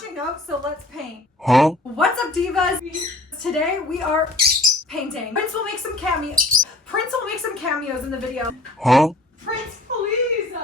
crashing out, so let's paint. Huh? What's up, divas? Today we are painting. Prince will make some cameos in the video. Huh? Prince, please!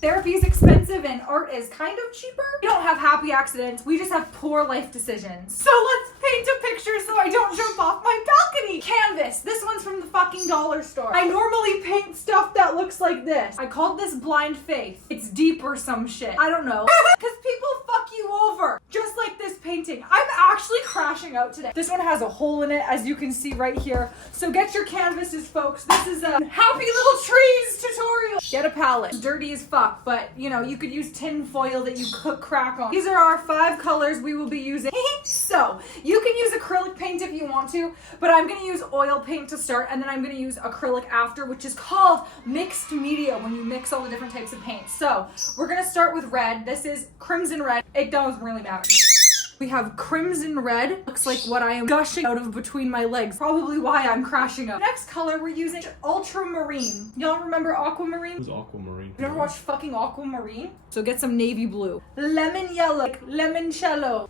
Therapy is expensive and art is kind of cheaper. We don't have happy accidents, we just have poor life decisions. So let's paint a picture so I don't jump off my balcony. Canvas, this one's from the fucking dollar store. I normally paint stuff that looks like this. I called this blind faith. It's deep or some shit. I don't know. Because people fuck you over. Just like this painting. I'm actually crashing out today. This one has a hole in it, as you can see right here. So get your canvases, folks. This is a happy little trees tutorial. Get a palette. It's dirty as fuck, but you know, you could use tin foil that you could crack on. These are our 5 colors we will be using. So you can use acrylic paint if you want to, but I'm gonna use oil paint to start, and then I'm gonna use acrylic after, which is called mixed media when you mix all the different types of paint. So we're gonna start with red. This is crimson red. It doesn't really matter. We have crimson red. Looks like what I am gushing out of between my legs. Probably why I'm crashing up. Next color we're using ultramarine. Y'all remember aquamarine? Who's aquamarine? You ever watch fucking aquamarine? So get some navy blue. Lemon yellow, like limoncello.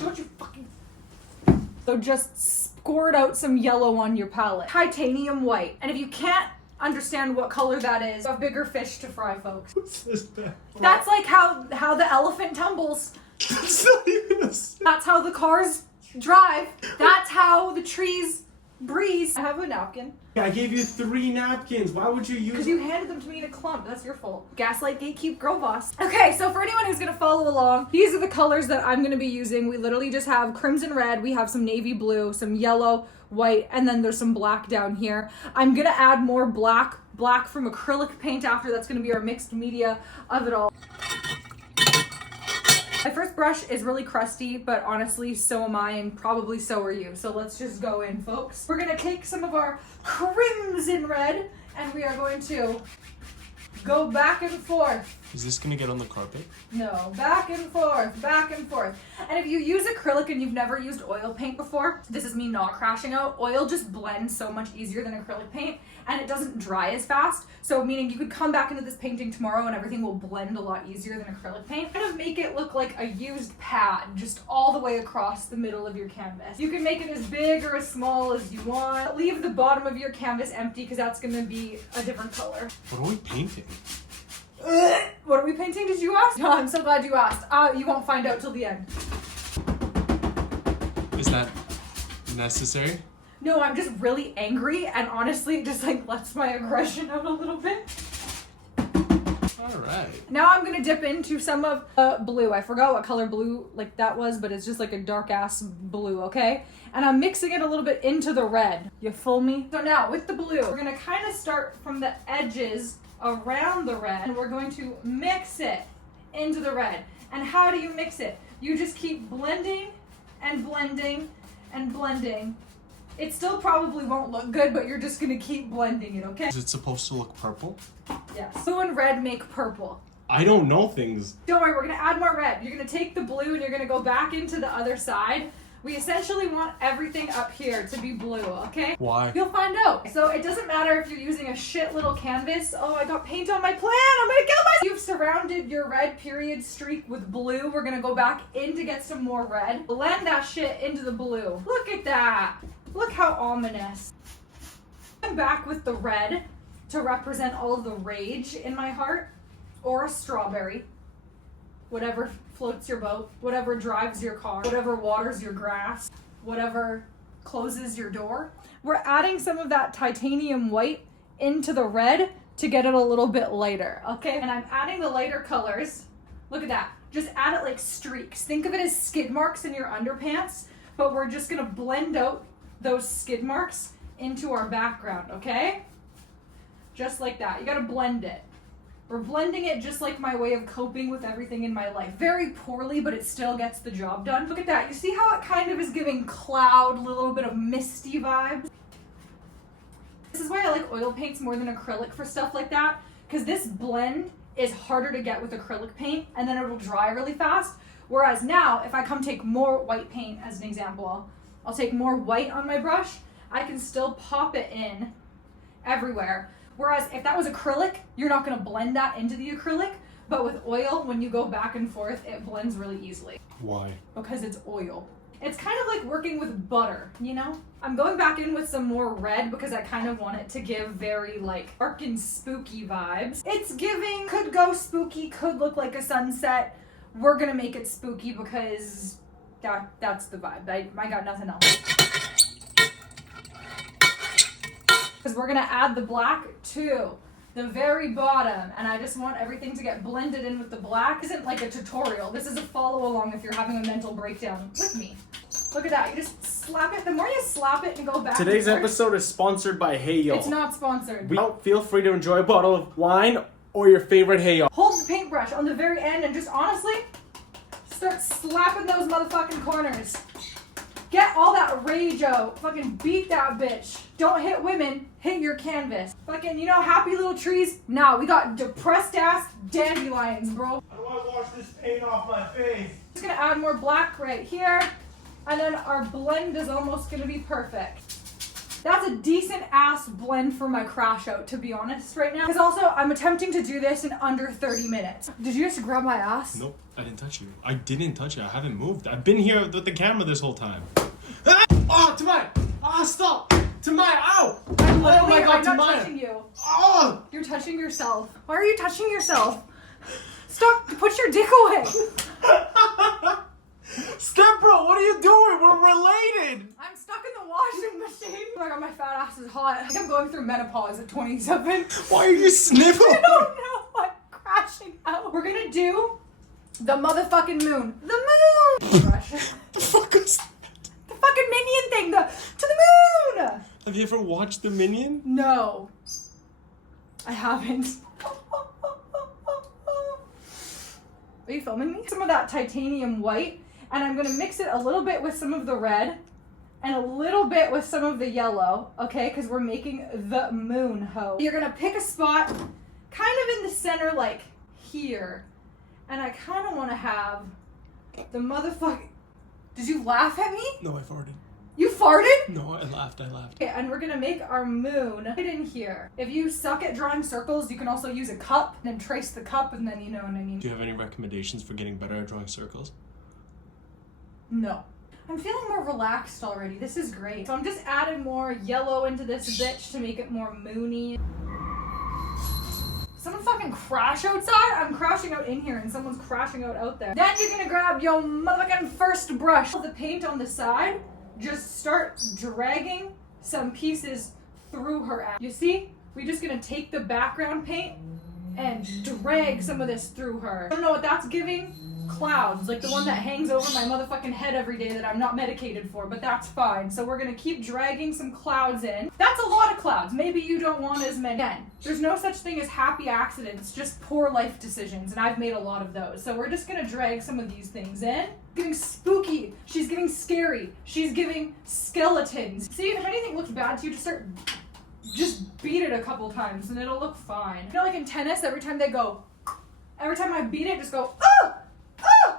Don't you fucking... So just squirt out some yellow on your palette. Titanium white. And if you can't understand what color that is, you have bigger fish to fry, folks. What's this? That's like how the elephant tumbles. That's not even a... That's how the cars drive. That's how the trees breeze. I have a napkin. I gave you 3 napkins. Why would you use... Because you handed them to me in a clump. That's your fault. Gaslight, gatekeep, girl boss. Okay, so for anyone who's gonna follow along, these are the colors that I'm gonna be using. We literally just have crimson red, we have some navy blue, some yellow, white, and then there's some black down here. I'm gonna add more black from acrylic paint after. That's gonna be our mixed media of it all. My first brush is really crusty, but honestly, so am I, and probably so are you. So let's just go in, folks. We're gonna take some of our crimson red, and we are going to go back and forth. Is this gonna get on the carpet? No, back and forth, back and forth. And if you use acrylic and you've never used oil paint before, this is me not crashing out. Oil just blends so much easier than acrylic paint, and it doesn't dry as fast. So meaning you could come back into this painting tomorrow and everything will blend a lot easier than acrylic paint. Kind of make it look like a used pad, just all the way across the middle of your canvas. You can make it as big or as small as you want. Leave the bottom of your canvas empty because that's gonna be a different color. What are we painting? What are we painting, did you ask? Oh, I'm so glad you asked. You won't find out till the end. Is that necessary? No, I'm just really angry, and honestly, it just like lets my aggression out a little bit. Alright. Now I'm gonna dip into some of blue. I forgot what color blue like that was, but it's just like a dark ass blue, okay? And I'm mixing it a little bit into the red. You fool me? So now with the blue, we're gonna kind of start from the edges around the red, and we're going to mix it into the red. And how do you mix it? You just keep blending and blending and blending. It still probably won't look good, but you're just gonna keep blending it, okay? Is it supposed to look purple? Yes. Blue and red make purple. I don't know things. Don't worry, we're gonna add more red. You're gonna take the blue and you're gonna go back into the other side. We essentially want everything up here to be blue, okay? Why? You'll find out. So it doesn't matter if you're using a shit little canvas. Oh, I got paint on my plan. I'm gonna kill myself. You've surrounded your red period streak with blue. We're gonna go back in to get some more red. Blend that shit into the blue. Look at that. Look how ominous. I'm back with the red to represent all of the rage in my heart, or a strawberry. Whatever floats your boat, whatever drives your car, whatever waters your grass, whatever closes your door. We're adding some of that titanium white into the red to get it a little bit lighter, okay? And I'm adding the lighter colors. Look at that. Just add it like streaks. Think of it as skid marks in your underpants, but we're just gonna blend out those skid marks into our background, okay? Just like that. You gotta blend it. We're blending it just like my way of coping with everything in my life. Very poorly, but it still gets the job done. Look at that. You see how it kind of is giving cloud, a little bit of misty vibes? This is why I like oil paints more than acrylic for stuff like that, because this blend is harder to get with acrylic paint, and then it'll dry really fast. Whereas now, if I come take more white paint as an example, I'll take more white on my brush, I can still pop it in everywhere. Whereas if that was acrylic, you're not gonna blend that into the acrylic. But with oil, when you go back and forth, it blends really easily. Why? Because it's oil. It's kind of like working with butter, you know? I'm going back in with some more red because I kind of want it to give very like dark and spooky vibes. It's giving, could go spooky, could look like a sunset. We're gonna make it spooky because that's the vibe. I got nothing else. Because we're gonna add the black to the very bottom, and I just want everything to get blended in with the black. This isn't like a tutorial. This is a follow along if you're having a mental breakdown with me. Look at that. You just slap it. The more you slap it and go back. Today's episode is sponsored by Hey Yo. It's not sponsored. Feel free to enjoy a bottle of wine or your favorite Hey Yo. Hold the paintbrush on the very end and just honestly start slapping those motherfucking corners. Get all that rage out. Fucking beat that bitch. Don't hit women, hit your canvas. Fucking, you know, happy little trees? Nah, we got depressed ass dandelions, bro. I want to wash this paint off my face. Just gonna add more black right here. And then our blend is almost gonna be perfect. That's a decent ass blend for my crash out, to be honest, right now. Because also, I'm attempting to do this in under 30 minutes. Did you just grab my ass? Nope, I didn't touch you. I didn't touch you. I haven't moved. I've been here with the camera this whole time. Oh, Tamia! Ah, stop! Tamia, ow! I'm Oh my God, I'm not Tamia! touching you. Oh! You're touching yourself. Why are you touching yourself? Stop, put your dick away. Step bro, what are you doing? We're related. I'm stuck in the washing machine. Oh my God, my fat ass is hot. I think I'm going through menopause at 27. Why are you sniffling? I don't know. I'm crashing out. We're gonna do the motherfucking moon. The moon! Brush. The fuck is that? The fucking minion thing. To the moon! Have you ever watched The Minion? No. I haven't. Are you filming me? Some of that titanium white, and I'm gonna mix it a little bit with some of the red and a little bit with some of the yellow, okay? Because we're making the moon hoe. You're gonna pick a spot kind of in the center, like here. And I kind of want to have the motherfucking... Did you laugh at me? No, I farted. You farted? No, I laughed. Okay, and we're gonna make our moon right in here. If you suck at drawing circles, you can also use a cup and then trace the cup, and then you know what I mean. Do you have any recommendations for getting better at drawing circles? No. I'm feeling more relaxed already. This is great. So I'm just adding more yellow into this bitch to make it more moony. Someone fucking crash outside? I'm crashing out in here and someone's crashing out there. Then you're gonna grab your motherfucking first brush. The paint on the side, just start dragging some pieces through her ass. You see? We're just gonna take the background paint and drag some of this through her. I don't know what that's giving. Clouds, like the one that hangs over my motherfucking head every day that I'm not medicated for, but that's fine. So we're gonna keep dragging some clouds in. That's a lot of clouds. Maybe you don't want as many. Again, there's no such thing as happy accidents, just poor life decisions, and I've made a lot of those. So we're just gonna drag some of these things in. Getting spooky. She's getting scary. She's giving skeletons. See, if anything looks bad to you, just beat it a couple times and it'll look fine. You know, like in tennis, every time I beat it, just go, oh! Oh!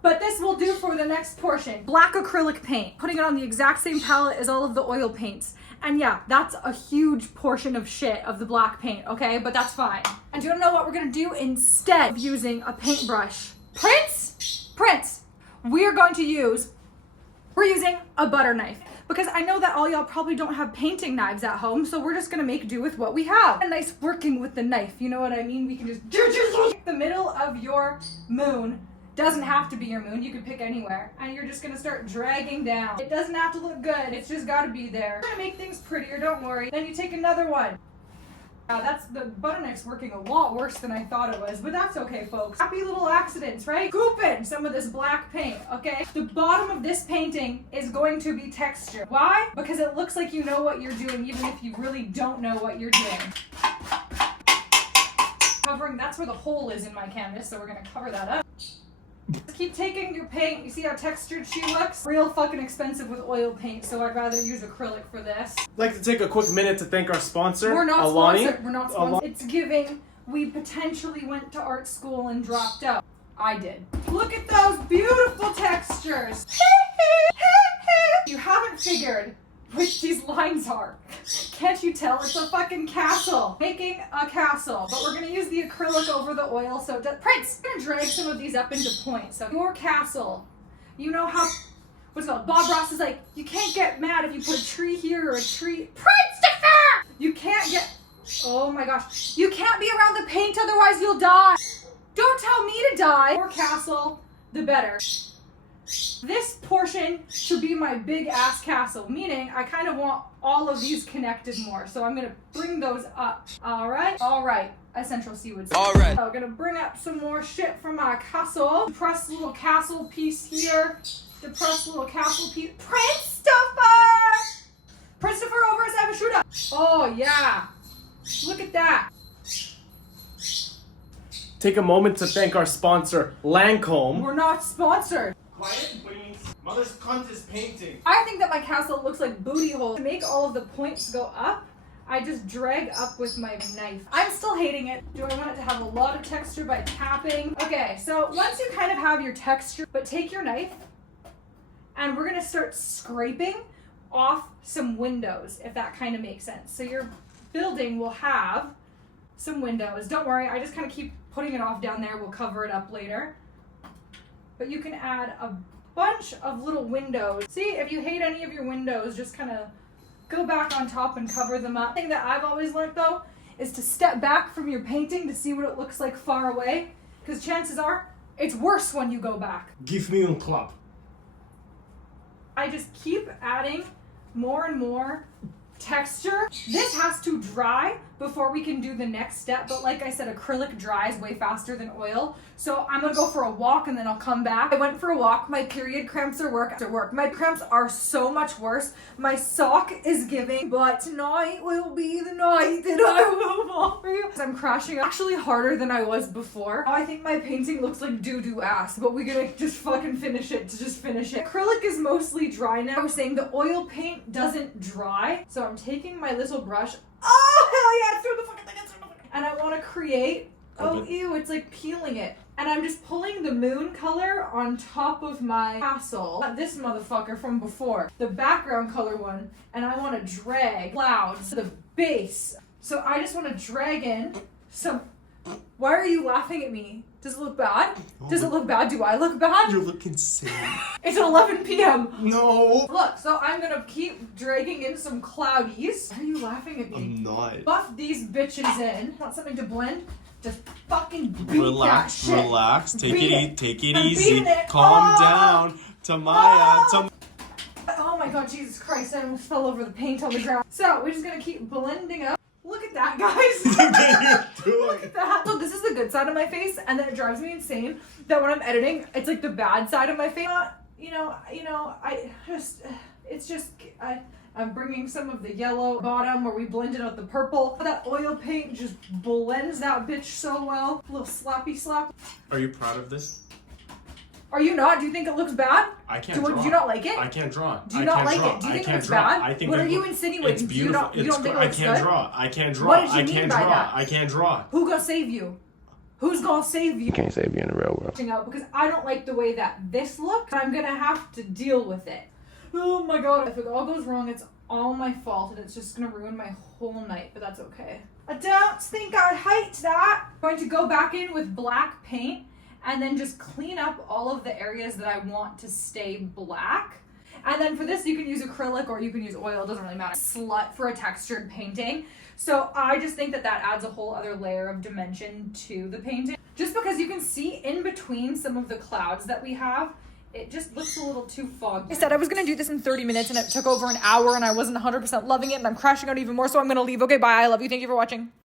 But this will do for the next portion. Black acrylic paint. Putting it on the exact same palette as all of the oil paints. And yeah, that's a huge portion of shit of the black paint, okay? But that's fine. And do you wanna know what we're gonna do instead of using a paintbrush? Prince! We're using a butter knife. Because I know that all y'all probably don't have painting knives at home, so we're just gonna make do with what we have. A nice working with the knife, you know what I mean? We can just the middle of your moon. Doesn't have to be your moon, you can pick anywhere. And you're just gonna start dragging down. It doesn't have to look good, it's just gotta be there. We're gonna make things prettier, don't worry. Then you take another one. The butter knife's working a lot worse than I thought it was, but that's okay, folks. Happy little accidents, right? Scoop in some of this black paint, okay? The bottom of this painting is going to be texture. Why? Because it looks like you know what you're doing, even if you really don't know what you're doing. Covering, that's where the hole is in my canvas, so we're gonna cover that up. Just keep taking your paint. You see how textured she looks? Real fucking expensive with oil paint, so I'd rather use acrylic for this. I'd like to take a quick minute to thank our sponsor, We're not Alani. sponsored. We're not sponsored. It's giving. We potentially went to art school and dropped out. I did. Look at those beautiful textures. You haven't figured which these lines are. Can't you tell? It's a fucking castle. Making a castle. But we're gonna use the acrylic over the oil so it does. Prince! I'm gonna drag some of these up into points. So your castle. You know how, what's it called? Bob Ross is like, you can't get mad if you put a tree here or a tree. Christopher! You can't get, oh my gosh. You can't be around the paint, otherwise you'll die. Don't tell me to die. More castle, the better. This portion should be my big ass castle, meaning I kind of want all of these connected more. So I'm gonna bring those up. All right, Essential C would say. All right. I'm gonna bring up some more shit from my castle. Depress little castle piece here. Depress little castle piece. Christopher over his Abishuda. Oh yeah, look at that. Take a moment to thank our sponsor, Lancome. We're not sponsored. Quiet, please. Mother's cunt is painting. I think that my castle looks like booty hole. To make all of the points go up, I just drag up with my knife. I'm still hating it. Do I want it to have a lot of texture by tapping? Okay, so once you kind of have your texture, but take your knife and we're gonna start scraping off some windows, if that kind of makes sense. So your building will have some windows. Don't worry, I just kind of keep putting it off down there. We'll cover it up later. But you can add a bunch of little windows. See, if you hate any of your windows, just kind of go back on top and cover them up. The thing that I've always learned though is to step back from your painting to see what it looks like far away, because chances are it's worse when you go back. Give me a clap. I just keep adding more and more texture. This has to dry before we can do the next step, but like I said, acrylic dries way faster than oil, so I'm gonna go for a walk and then I'll come back. I went for a walk. My period cramps are work. My cramps are so much worse. My sock is giving, but tonight will be the night that I will fall for you. I'm crashing actually harder than I was before. I think my painting looks like doo-doo ass, but we're gonna just fucking finish it to just finish it. Acrylic is mostly dry now. I was saying the oil paint doesn't dry, so I'm taking my little brush. Oh, hell yeah, it's doing the fucking thing, and I want to create, oh, ew, it's like peeling it. And I'm just pulling the moon color on top of my castle. Not this motherfucker from before, the background color one, and I want to drag clouds to the base. So I just want to drag in some, why are you laughing at me? Does it look bad? Does it look bad? Do I look bad? You look insane. It's 11 p.m. No. Look, so I'm gonna keep dragging in some cloudies. Why are you laughing at me? I'm not. Buff these bitches in. Want something to blend? Just fucking beat Relax, that shit. relax. Take Beat it, take it I'm easy. beating it. Calm Oh! down. Tamia. Oh my god, Jesus Christ, I almost fell over the paint on the ground. So, we're just gonna keep blending up. Look at that, guys. What are you doing? Look at that. So this is the good side of my face, and then it drives me insane that when I'm editing, it's like the bad side of my face. I'm bringing some of the yellow bottom where we blended out the purple. That oil paint just blends that bitch so well. A little slappy slap. Are you proud of this? Are you not? Do you think it looks bad? I can't draw. Do you not like it? I can't draw. Do you not like it? Do you think it looks bad? I think what it are you look- insinuating? It's Do you beautiful. not? You don't think it looks I can't good? draw. I can't draw. What did you I mean can't by draw. that? I can't draw. Who gonna save you? Who's gonna save you? Can't save you in the real world. Out because I don't like the way that this looks. I'm gonna have to deal with it. Oh my god! If it all goes wrong, it's all my fault, and it's just gonna ruin my whole night. But that's okay. I don't think I hate that. I'm going to go back in with black paint and then just clean up all of the areas that I want to stay black. And then for this, you can use acrylic or you can use oil. It doesn't really matter. Slut for a textured painting. So I just think that that adds a whole other layer of dimension to the painting. Just because you can see in between some of the clouds that we have, it just looks a little too foggy. I said I was gonna do this in 30 minutes and it took over an hour and I wasn't 100% loving it and I'm crashing out even more, so I'm gonna leave. Okay, bye. I love you. Thank you for watching.